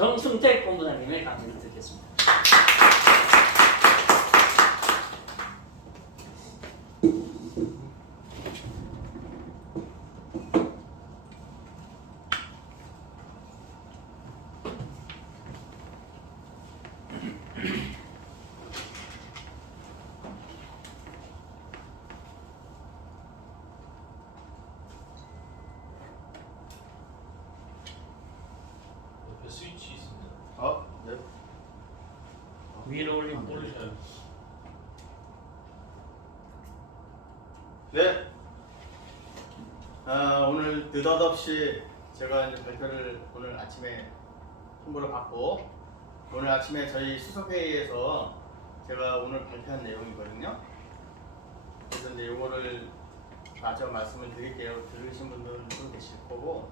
정승택 본부장님의 강의를 듣겠습니다. 옆에 스위치 있습니다. 네. 위로 올리면 돼요. 올리셔요. 네. 오늘 느닷없이 제가 이제 발표를 오늘 아침에 통보를 받고 오늘 아침에 저희 수석회의에서 제가 오늘 발표한 내용이거든요. 그래서 이제 이거를 마저 말씀을 드릴게요. 들으신 분들도 계실 거고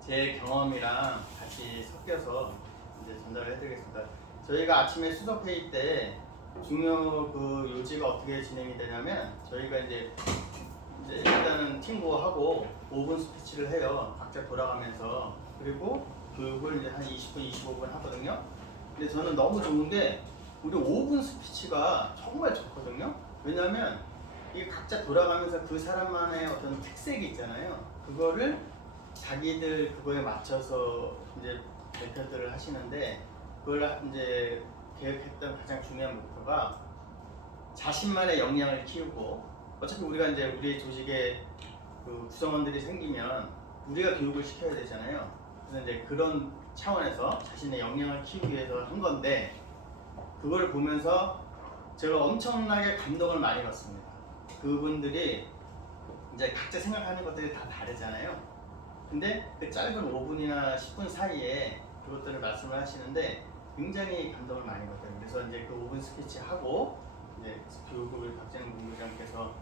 제 경험이랑 같이 섞여서 이제 전달을 해드리겠습니다. 저희가 아침에 수석회의 때 중요 그 요지가 어떻게 진행이 되냐면 저희가 이제 일단은 팀보하고 5분 스피치를 해요. 각자 돌아가면서. 그리고 교육을 이제 한 20분, 25분 하거든요. 근데 저는 너무 좋은 게 우리 5분 스피치가 정말 좋거든요. 왜냐면 이게 각자 돌아가면서 그 사람만의 어떤 특색이 있잖아요. 그거를 자기들 그거에 맞춰서 이제 발표들을 하시는데 그걸 이제 계획했던 가장 중요한 목표가 자신만의 역량을 키우고 어차피 우리가 이제 우리 조직에 그 구성원들이 생기면 우리가 교육을 시켜야 되잖아요. 그래서 이제 그런 차원에서 자신의 역량을 키우기 위해서 한 건데 그걸 보면서 제가 엄청나게 감동을 많이 받습니다. 그분들이 이제 각자 생각하는 것들이 다 다르잖아요. 근데 그 짧은 5분이나 10분 사이에 그것들을 말씀을 하시는데 굉장히 감동을 많이 받아요. 그래서 이제 그 5분 스피치 하고 이제 교육을 박재능 본부장께서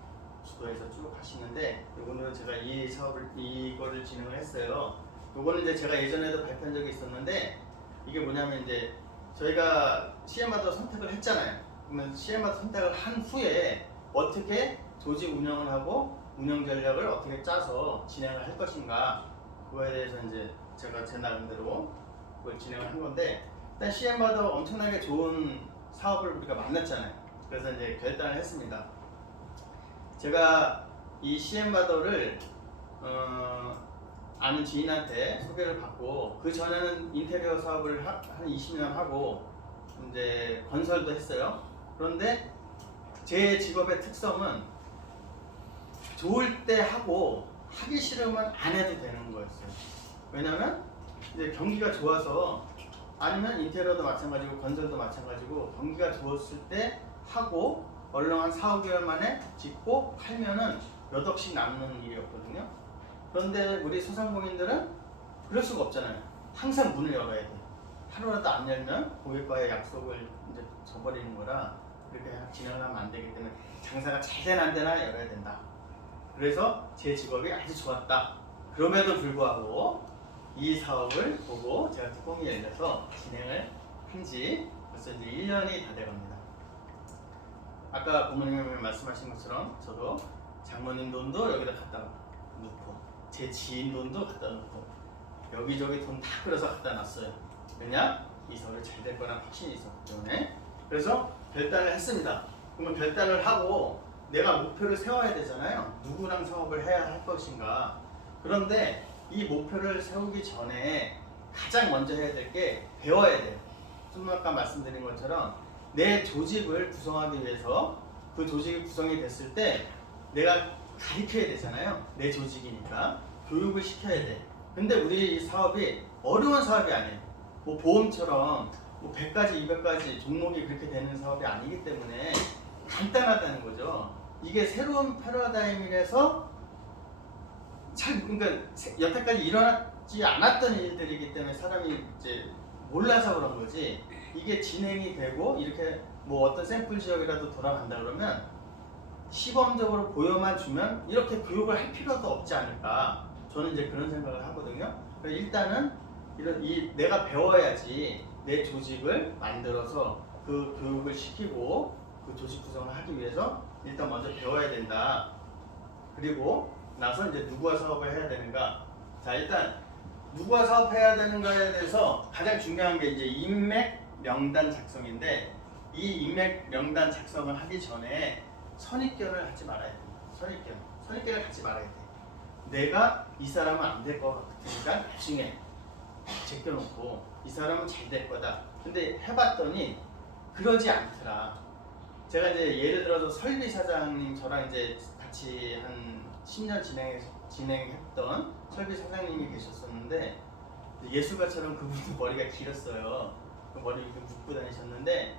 주도해서 쭉 하시는데 오늘은 제가 이 사업을 이거를 진행을 했어요. 요거는 이제 제가 예전에도 발표한 적이 있었는데 이게 뭐냐면 이제 저희가 CM마다 선택을 했잖아요. 그러면 CM마다 선택을 한 후에 어떻게 조직 운영을 하고 운영 전략을 어떻게 짜서 진행을 할 것인가 그거에 대해서 이제 제가 제 나름대로 그걸 진행을 한 건데 일단 CM마다 엄청나게 좋은 사업을 우리가 만났잖아요. 그래서 이제 결단을 했습니다. 제가 이 CM바더를 아는 지인한테 소개를 받고 그 전에는 인테리어 사업을 한 20년 하고 이제 건설도 했어요. 그런데 제 직업의 특성은 좋을 때 하고 하기 싫으면 안 해도 되는 거였어요. 왜냐면 이제 경기가 좋아서 아니면 인테리어도 마찬가지고 건설도 마찬가지고 경기가 좋았을 때 하고 얼른 한 4, 5개월 만에 짓고 팔면은 몇 억씩 남는 일이었거든요. 그런데 우리 소상공인들은 그럴 수가 없잖아요. 항상 문을 열어야 돼. 하루라도 안 열면 고객과의 약속을 이제 저버리는 거라 그렇게 진행을 하면 안 되기 때문에 장사가 잘 되나 안 되나 열어야 된다. 그래서 제 직업이 아주 좋았다. 그럼에도 불구하고 이 사업을 보고 제가 뚜껑이 열려서 진행을 한 지 벌써 이제 1년이 다 돼갑니다. 아까 부모님이 말씀하신 것처럼 저도 장모님 돈도 여기다 갖다 놓고 제 지인 돈도 갖다 놓고 여기저기 돈 다 끌어서 갖다 놨어요. 왜냐? 이 사업이 잘 될 거란 확신이 있었기 때문에. 그래서 결단을 했습니다. 그러면 결단을 하고 내가 목표를 세워야 되잖아요. 누구랑 사업을 해야 할 것인가. 그런데 이 목표를 세우기 전에 가장 먼저 해야 될 게 배워야 돼요. 좀 아까 말씀드린 것처럼 내 조직을 구성하기 위해서 그 조직이 구성이 됐을 때 내가 가르쳐야 되잖아요. 내 조직이니까 교육을 시켜야 돼. 근데 우리 이 사업이 어려운 사업이 아니에요. 뭐 보험처럼 뭐 100가지, 200가지 종목이 그렇게 되는 사업이 아니기 때문에 간단하다는 거죠. 이게 새로운 패러다임이라서 그러니까 여태까지 일어나지 않았던 일들이기 때문에 사람이 이제 몰라서 그런 거지. 이게 진행이 되고 이렇게 뭐 어떤 샘플 지역이라도 돌아간다 그러면 시범적으로 보여만 주면 이렇게 교육을 할 필요도 없지 않을까. 저는 이제 그런 생각을 하거든요. 일단은 내가 배워야지 내 조직을 만들어서 그 교육을 시키고 그 조직 구성을 하기 위해서 일단 먼저 배워야 된다. 그리고 나서 이제 누구와 사업을 해야 되는가. 자, 일단 누가 사업해야 되는가에 대해서 가장 중요한 게 이제 인맥 명단 작성인데 이 인맥 명단 작성을 하기 전에 선입견을 갖지 말아야 돼. 선입견을 갖지 말아야 돼. 내가 이 사람은 안 될 것 같으니까 나중에 제껴놓고 이 사람은 잘 될 거다. 근데 해봤더니 그러지 않더라. 제가 이제 예를 들어서 설비 사장님 저랑 이제 같이 한 10년 진행했던 설비 사장님이 계셨었는데 예술가처럼 그분도 머리가 길었어요. 그 머리 이렇게 묶고 다니셨는데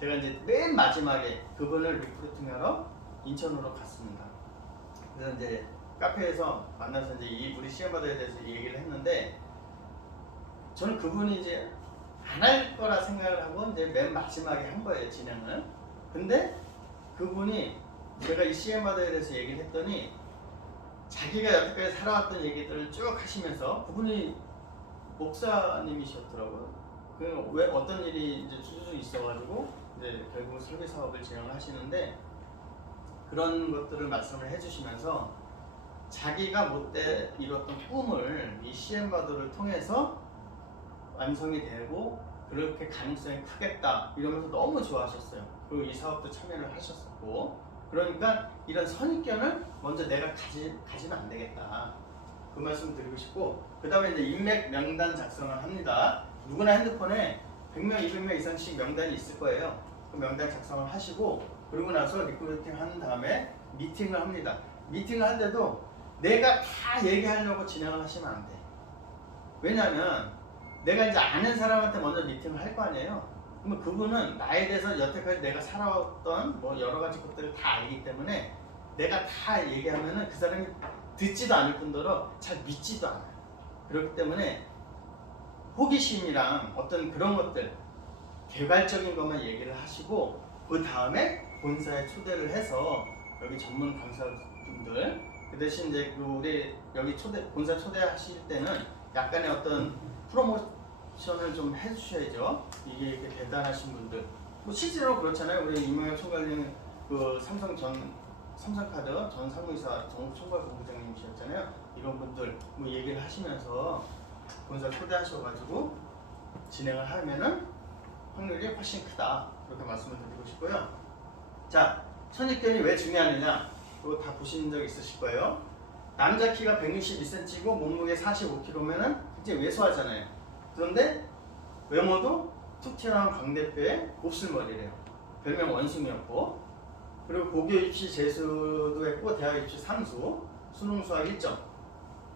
제가 이제 맨 마지막에 그분을 리크루팅하러 인천으로 갔습니다. 그래서 이제 카페에서 만나서 이제 우리 시험받아야 돼서 얘기를 했는데 저는 그분이 이제 안 할 거라 생각을 하고 이제 맨 마지막에 한 거예요, 진행을. 근데 그분이 제가 이 CM받아야 돼서 얘기를 했더니 자기가 여태까지 살아왔던 얘기들을 쭉 하시면서 그분이 목사님이셨더라고요. 그 왜 어떤 일이 이제 주저주 있어가지고 이제 결국 설계 사업을 진행하시는데 그런 것들을 말씀을 해주시면서 자기가 못돼 이뤘던 꿈을 이 CM바도를 통해서 완성이 되고 그렇게 가능성이 크겠다 이러면서 너무 좋아하셨어요. 그리고 이 사업도 참여를 하셨었고 그러니까 이런 선입견을 먼저 내가 가지면 안 되겠다 그 말씀 드리고 싶고 그 다음에 이제 인맥 명단 작성을 합니다. 누구나 핸드폰에 100명, 200명 이상씩 명단이 있을 거예요. 그 명단 작성을 하시고 그러고 나서 리크루팅 한 다음에 미팅을 합니다. 미팅을 할 때도 내가 다 얘기하려고 진행을 하시면 안 돼. 왜냐면 내가 이제 아는 사람한테 먼저 미팅을 할 거 아니에요. 그러면 그분은 나에 대해서 여태까지 내가 살아왔던 뭐 여러 가지 것들을 다 알기 때문에 내가 다 얘기하면은 그 사람이 듣지도 않을 뿐더러 잘 믿지도 않아요. 그렇기 때문에 호기심이랑 어떤 그런 것들 개괄적인 것만 얘기를 하시고 그 다음에 본사에 초대를 해서 여기 전문 강사분들 그 대신 이제 우리 여기 본사 초대하실 때는 약간의 어떤 프로모션을 좀 해주셔야죠. 이게 이렇게 대단하신 분들 뭐 실제로 그렇잖아요. 우리 이명혁 총괄님 그 삼성카드 전 사무이사 총괄본부장님이셨잖아요. 이런 분들 뭐 얘기를 하시면서 본사 초대하셔가지고 진행을 하면은 확률이 훨씬 크다 그렇게 말씀을 드리고 싶고요. 자, 선입견이 왜 중요하느냐 그거 다 보신 적 있으실 거예요. 남자 키가 162cm고 몸무게 45kg면은 이제 왜소하잖아요. 그런데 외모도 툭 튀어나온 광대뼈에 곱슬머리래요. 별명 원숭이였고 그리고 고교 입시 재수도 했고 대학 입시 상수 수능 수학 1점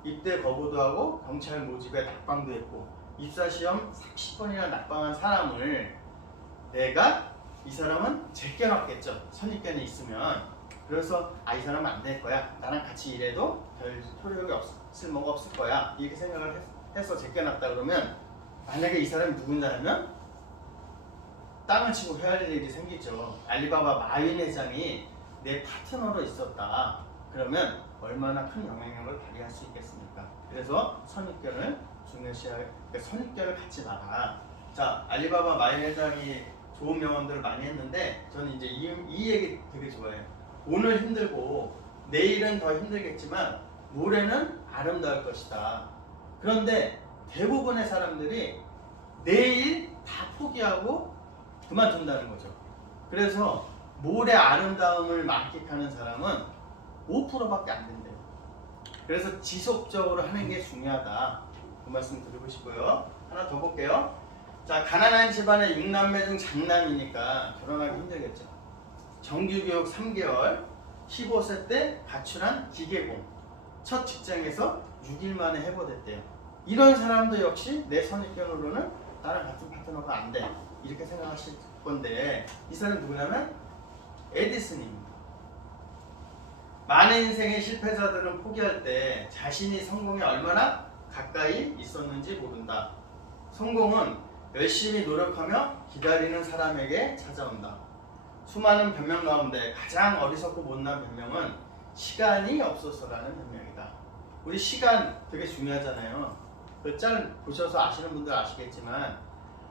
입대 거부도 하고 경찰 모집에 낙방도 했고 입사시험 30번이나 낙방한 사람을 내가 이 사람은 제껴놨겠죠. 선입견이 있으면. 그래서 이 사람은 안 될 거야. 나랑 같이 일해도 별 효력이 쓸모가 없을 거야. 이렇게 생각을 해서 제껴놨다 그러면 만약에 이 사람이 누군가 하면 땅을 치고 헤아릴 일이 생기죠. 알리바바 마윈 회장이 내 파트너로 있었다. 그러면 얼마나 큰 영향력을 발휘할 수 있겠습니까? 그래서 선입견을 중요시할 선입견을 갖지 마라. 자, 알리바바 마윈 회장이 좋은 명언들을 많이 했는데 저는 이제 이 얘기 되게 좋아해요. 오늘 힘들고 내일은 더 힘들겠지만 모레는 아름다울 것이다. 그런데 대부분의 사람들이 내일 다 포기하고 그만둔다는 거죠. 그래서 모레 아름다움을 만끽하는 사람은 5%밖에 안 된대요. 그래서 지속적으로 하는 게 중요하다. 그 말씀 드리고 싶고요. 하나 더 볼게요. 자, 가난한 집안의 6남매 중 장남이니까 결혼하기 힘들겠죠. 정규교육 3개월, 15세 때 가출한 기계공, 첫 직장에서 6일 만에 해고됐대요. 이런 사람도 역시 내 선입견으로는 나랑 같은 파트너가 안 돼. 이렇게 생각하실 건데 이 사람은 누구냐면 에디슨입니다. 많은 인생의 실패자들은 포기할 때 자신이 성공에 얼마나 가까이 있었는지 모른다. 성공은 열심히 노력하며 기다리는 사람에게 찾아온다. 수많은 변명 가운데 가장 어리석고 못난 변명은 시간이 없어서라는 변명이다. 우리 시간 되게 중요하잖아요. 그 짤 보셔서 아시는 분들 아시겠지만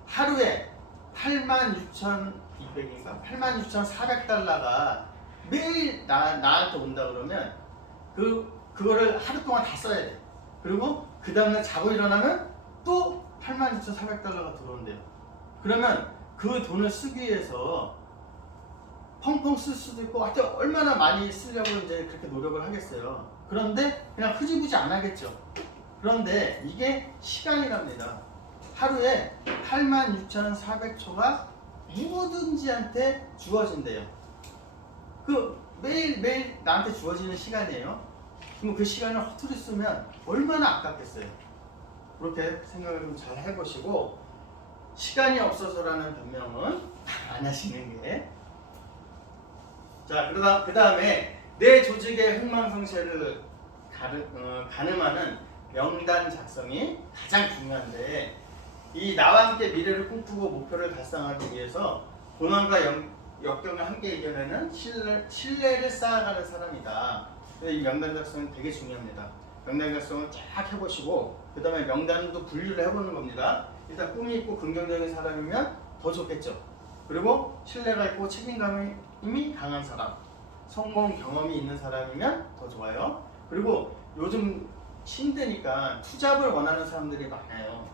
하루에 86,200인가? 86,400달러가 매일 나한테 온다 그러면 그거를 하루 동안 다 써야 돼. 그리고 그 그 다음날 자고 일어나면 또 86,400달러가 들어온대요. 그러면 그 돈을 쓰기 위해서 펑펑 쓸 수도 있고 하여튼 얼마나 많이 쓰려고 이제 그렇게 노력을 하겠어요. 그런데 그냥 흐지부지 안 하겠죠. 그런데 이게 시간이랍니다. 하루에 86,400초가 누구든지한테 주어진대요. 그 매일매일 나한테 주어지는 시간이에요. 그럼 그 시간을 허투루 쓰면 얼마나 아깝겠어요. 그렇게 생각을 좀 잘 해보시고, 시간이 없어서라는 변명은 안 하시는 게. 자, 그 다음에 내 조직의 흥망성쇠를 가늠하는 명단 작성이 가장 중요한데, 이 나와 함께 미래를 꿈꾸고 목표를 달성하기 위해서 고난과 역경을 함께 이겨내는 신뢰를 쌓아가는 사람이다. 이 명단 작성은 되게 중요합니다. 명단 작성을 쫙 해보시고 그 다음에 명단도 분류를 해보는 겁니다. 일단 꿈이 있고 긍정적인 사람이면 더 좋겠죠. 그리고 신뢰가 있고 책임감이 강한 사람, 성공 경험이 있는 사람이면 더 좋아요. 그리고 요즘 힘드니까 투잡을 원하는 사람들이 많아요.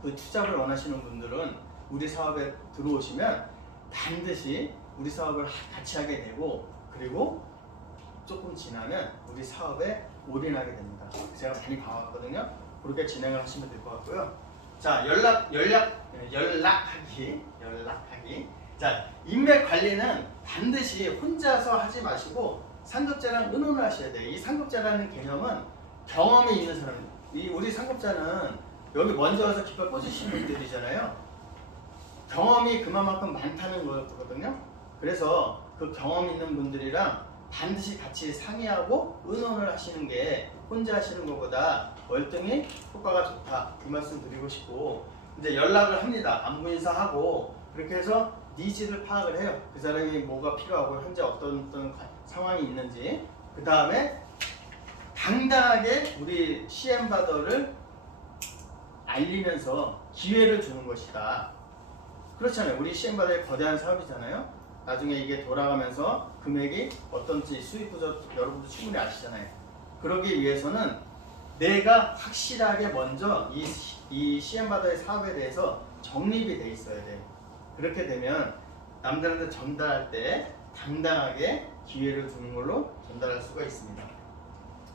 그 투잡을 원하시는 분들은 우리 사업에 들어오시면 반드시 우리 사업을 같이 하게 되고, 그리고 조금 지나면 우리 사업에 올인하게 됩니다. 제가 많이 봐왔거든요. 그렇게 진행을 하시면 될 것 같고요. 자, 연락하기. 자, 인맥 관리는 반드시 혼자서 하지 마시고 상급자랑 의논을 하셔야 돼요. 이 상급자라는 개념은 경험이 있는 사람입니다. 우리 상급자는 여기 먼저 와서 깃발 꽂으신 분들이잖아요. 경험이 그만큼 많다는 거거든요. 그래서 그 경험 있는 분들이랑 반드시 같이 상의하고 의논을 하시는 게 혼자 하시는 것보다 월등히 효과가 좋다, 이 말씀 드리고 싶고, 이제 연락을 합니다. 안부 인사하고 그렇게 해서 니즈를 파악을 해요. 그 사람이 뭐가 필요하고 현재 어떤 상황이 있는지. 그 다음에 당당하게 우리 CM바더를 알리면서 기회를 주는 것이다. 그렇잖아요. 우리 CM바더의 거대한 사업이잖아요. 나중에 이게 돌아가면서 금액이 어떤지 수익 구조 여러분도 충분히 아시잖아요. 그러기 위해서는 내가 확실하게 먼저 이 CM바더의 사업에 대해서 정립이 돼 있어야 돼요. 그렇게 되면 남들한테 전달할 때 당당하게 기회를 주는 걸로 전달할 수가 있습니다.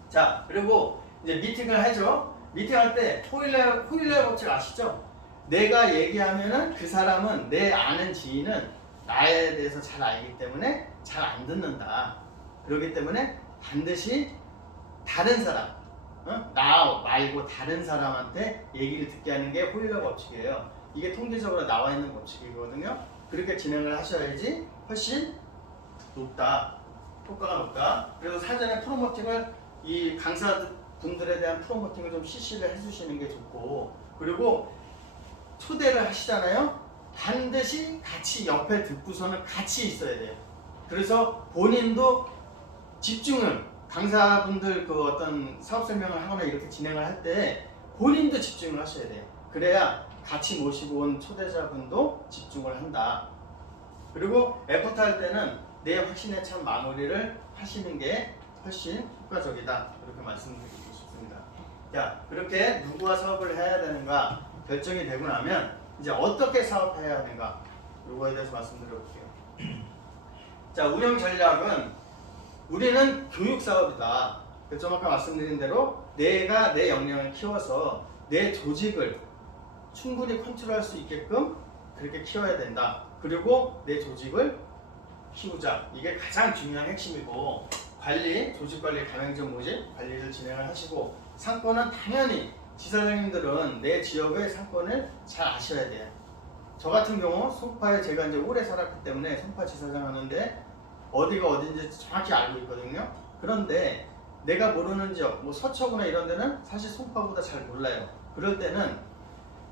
자, 그리고 이제 미팅을 하죠. 미팅할 때 호일러 법칙 아시죠? 내가 얘기하면은 그 사람은, 내 아는 지인은 나에 대해서 잘 알기 때문에 잘 안 듣는다. 그렇기 때문에 반드시 다른 사람, 나 말고 다른 사람한테 얘기를 듣게 하는 게 호일러 법칙이에요. 이게 통계적으로 나와 있는 법칙이거든요. 그렇게 진행을 하셔야지 훨씬 높다, 효과가 높다. 그래서 사전에 프로모팅을, 이 강사분들에 대한 프로모팅을 좀 CC를 해주시는 게 좋고, 그리고 초대를 하시잖아요. 반드시 같이 옆에 듣고서는 같이 있어야 돼요. 그래서 본인도 집중을, 강사분들 그 어떤 사업 설명을 하거나 이렇게 진행을 할 때 본인도 집중을 하셔야 돼요. 그래야 같이 모시고 온 초대자분도 집중을 한다. 그리고 애프터 할 때는 내 확신에 찬 마무리를 하시는 게 훨씬 효과적이다. 이렇게 말씀드리고 싶습니다. 자, 그렇게 누구와 사업을 해야 되는가 결정이 되고 나면 이제 어떻게 사업해야 하는가, 이거에 대해서 말씀드려볼게요. 자, 운영 전략은 우리는 교육 사업이다. 좀 아까 말씀드린 대로 내가 내 역량을 키워서 내 조직을 충분히 컨트롤할 수 있게끔 그렇게 키워야 된다. 그리고 내 조직을 키우자. 이게 가장 중요한 핵심이고, 관리, 조직 관리, 가맹점 모집 관리를 진행을 하시고, 상권은 당연히 지사장님들은 내 지역의 상권을 잘 아셔야 돼요. 저 같은 경우 송파에 제가 이제 오래 살았기 때문에 송파 지사장 하는데 어디가 어딘지 정확히 알고 있거든요. 그런데 내가 모르는 지역, 뭐 서초구나 이런 데는 사실 송파보다 잘 몰라요. 그럴 때는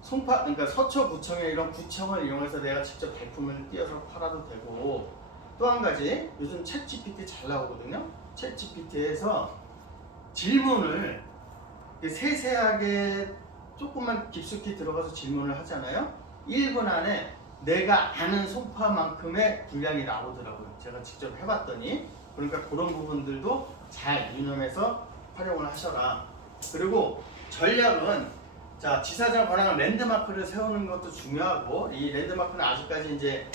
송파, 그러니까 서초구청의 이런 구청을 이용해서 내가 직접 발품을 띄어서 팔아도 되고, 또 한 가지 요즘 챗GPT 잘 나오거든요. 챗GPT에서 질문을 세세하게 조금만 깊숙이 들어가서 질문을 하잖아요. 1분 안에 내가 아는 송파만큼의 분량이 나오더라고요. 제가 직접 해봤더니. 그러니까 그런 부분들도 잘 유념해서 활용을 하셔라. 그리고 전략은 자 지사장 관할 랜드마크를 세우는 것도 중요하고 이 랜드마크는 아직까지 이제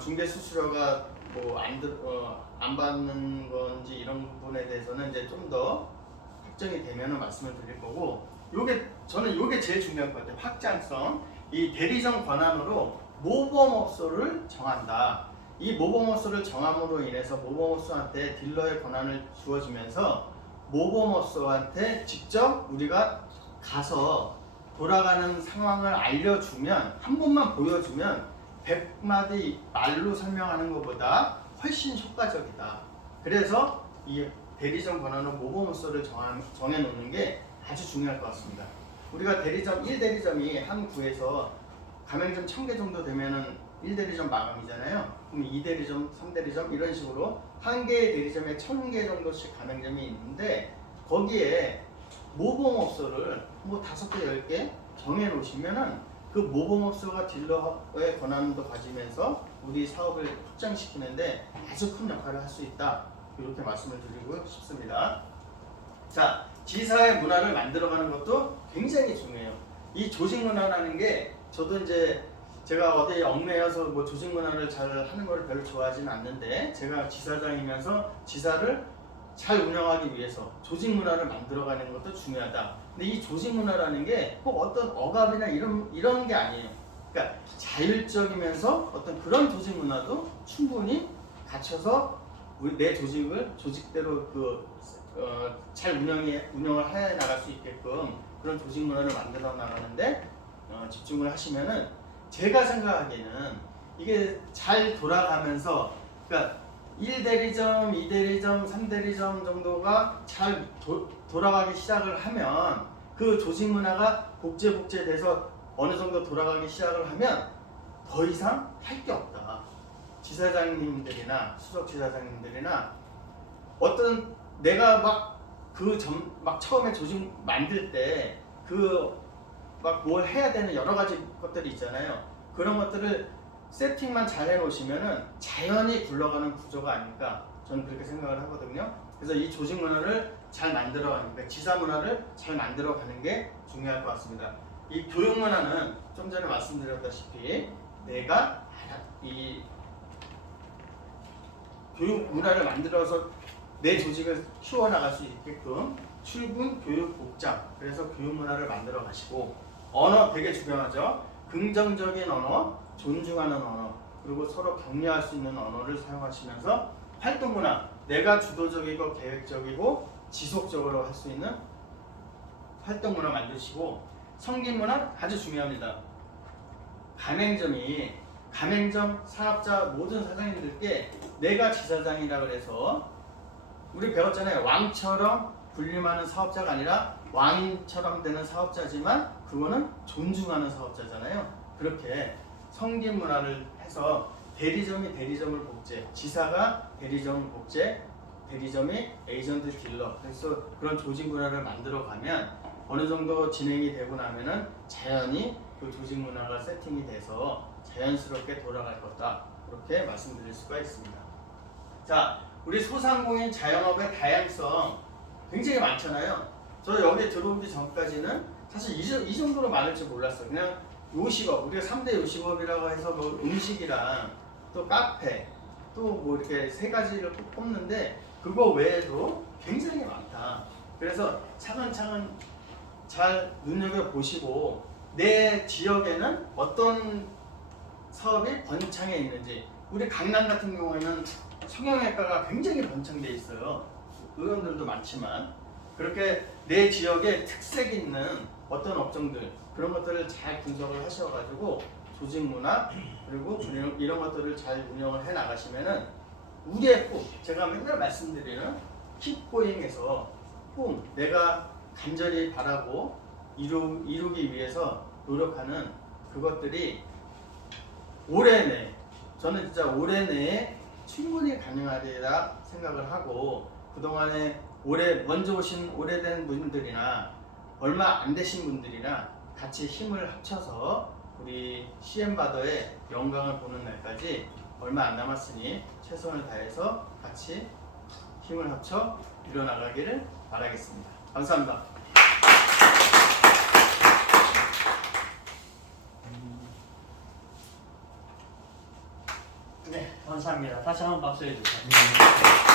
중개 수수료가 뭐 안 받는 건지 이런 부분에 대해서는 이제 좀 더 확정이 되면은 말씀을 드릴 거고 저는 요게 제일 중요한 것 같아요. 확장성. 이 대리점 권한으로 모범업소를 정한다. 이 모범업소를 정함으로 인해서 모범업소한테 딜러의 권한을 주어주면서 모범업소한테 직접 우리가 가서 돌아가는 상황을 알려주면 한 번만 보여주면 100마디 말로 설명하는 것보다 훨씬 효과적이다. 그래서 이 대리점 권한으로 모범업소를 정해놓는 게 아주 중요할 것 같습니다. 우리가 대리점 1대리점이 한 구에서 가맹점 1000개 정도 되면은 1대리점 마감이잖아요. 그럼 2대리점, 3대리점 이런 식으로 한 개의 대리점에 1000개 정도씩 가맹점이 있는데 거기에 모범업소를 뭐 5개, 10개 정해 놓으시면은 그 모범업소가 딜러의 권한도 가지면서 우리 사업을 확장시키는데 아주 큰 역할을 할 수 있다. 이렇게 말씀을 드리고 싶습니다. 자, 지사의 문화를 만들어가는 것도 굉장히 중요해요. 이 조직 문화라는 게 저도 이제 제가 어디 얽매여서 뭐 조직 문화를 잘 하는 걸 별로 좋아하지는 않는데 제가 지사장이면서 지사를 잘 운영하기 위해서 조직 문화를 만들어가는 것도 중요하다. 근데 이 조직 문화라는 게 꼭 어떤 억압이나 이런 게 아니에요. 그러니까 자율적이면서 어떤 그런 조직 문화도 충분히 갖춰서 내 조직대로 잘 운영을 해 나갈 수 있게끔 그런 조직 문화를 만들어 나가는데 집중을 하시면은 제가 생각하기에는 이게 잘 돌아가면서 그러니까 1대리점, 2대리점, 3대리점 정도가 잘 돌아가기 시작을 하면 그 조직 문화가 복제돼서 어느 정도 돌아가기 시작을 하면 더 이상 할 게 없다. 지사장님들이나 수석지사장님들이나 어떤 내가 막 처음에 조직 만들 때 막 뭘 해야 되는 여러 가지 것들이 있잖아요. 그런 것들을 세팅만 잘 해놓으시면은 자연히 굴러가는 구조가 아닐까 저는 그렇게 생각을 하거든요. 그래서 이 조직 문화를 잘 만들어가는 게 지사 문화를 잘 만들어가는 게 중요할 것 같습니다. 이 교육 문화는 좀 전에 말씀드렸다시피 내가 이 교육 문화를 만들어서 내 조직을 키워나갈 수 있게끔 출근, 교육, 복장 그래서 교육 문화를 만들어 가시고 언어 되게 중요하죠. 긍정적인 언어, 존중하는 언어 그리고 서로 격려할 수 있는 언어를 사용하시면서 활동 문화 내가 주도적이고 계획적이고 지속적으로 할 수 있는 활동 문화 만드시고 성김 문화 아주 중요합니다. 가맹점 사업자 모든 사장님들께 내가 지사장이라 그래서 우리 배웠잖아요. 왕처럼 군림하는 사업자가 아니라 왕처럼 되는 사업자지만 그거는 존중하는 사업자잖아요. 그렇게 성김 문화를 해서 대리점이 대리점을 복제, 지사가 대리점을 복제, 대리점이 에이전트 딜러 그래서 그런 조직 문화를 만들어 가면 어느 정도 진행이 되고 나면은 자연히 그 조직 문화가 세팅이 돼서 자연스럽게 돌아갈 거다. 그렇게 말씀드릴 수가 있습니다. 자, 우리 소상공인 자영업의 다양성 굉장히 많잖아요. 저 여기 들어오기 전까지는 사실 이 정도로 많을 줄 몰랐어요. 그냥 요식업, 우리가 3대 요식업이라고 해서 뭐 음식이랑 또 카페, 또 뭐 이렇게 세 가지를 꼭 꼽는데 그거 외에도 굉장히 많다. 그래서 차근차근 잘 눈여겨보시고 내 지역에는 어떤 사업이 번창해 있는지 우리 강남 같은 경우에는 성형외과가 굉장히 번창돼 있어요. 의원들도 많지만 그렇게 내 지역에 특색 있는 어떤 업종들 그런 것들을 잘 분석을 하셔가지고 조직 문화 그리고 이런 것들을 잘 운영을 해 나가시면은 우리의 꿈 제가 맨날 말씀드리는 킵고잉에서 꿈 내가 간절히 바라고 이루기 위해서 노력하는 그것들이 올해 내 저는 진짜 올해 내에 충분히 가능하리라 생각을 하고 그동안에 먼저 오신 오래된 분들이나 얼마 안 되신 분들이나 같이 힘을 합쳐서 우리 CM바더의 영광을 보는 날까지 얼마 안 남았으니 최선을 다해서 같이 힘을 합쳐 이뤄나가기를 바라겠습니다. 감사합니다. 네, 감사합니다. 다시 한번 박수 해주세요.